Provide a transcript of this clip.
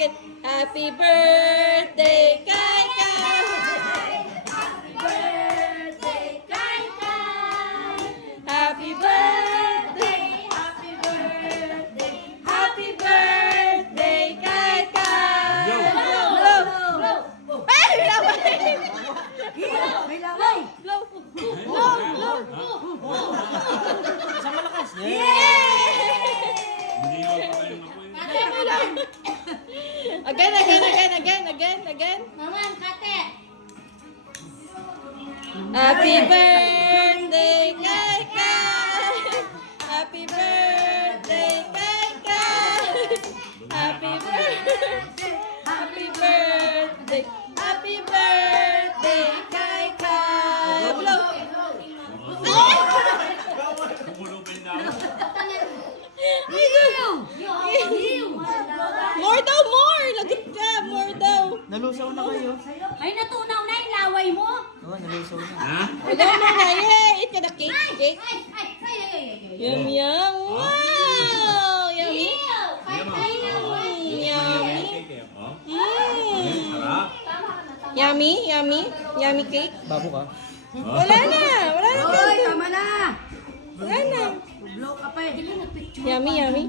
again. Happy birthday, Kai Kai. Happy birthday, Kai Kai. Happy birthday. Happy birthday. Happy birthday, Kai Kai. Blow. Blow. Blow. Ay, laway. May laway. Blow. Blow. Blow. Isang malakas. Hindi naman pa kayo nakuha. Again. Maman, kate. Happy birthday, Kai Kai. Happy birthday, Kai Kai. Happy birthday. Happy birthday. Happy birthday, Kai Kai. Blow. Kumulupin daw. More daw, more. Lagot ka, more daw. Nalusaw na kayo. Ay, natunaw na yung laway mo. Oo, nalusaw na. Ha? Wala mo na, yay. Eat ka na cake, cake. Ay. Yum, yum. Wow. Yummy. Kay Yummy. Oh. Mm. Sarap. Yummy, yummy. Yummy cake. Babo ka. Wala na. Wala na. Oy, tama na. Wala na. Blow ka pa eh. Yummy, yummy.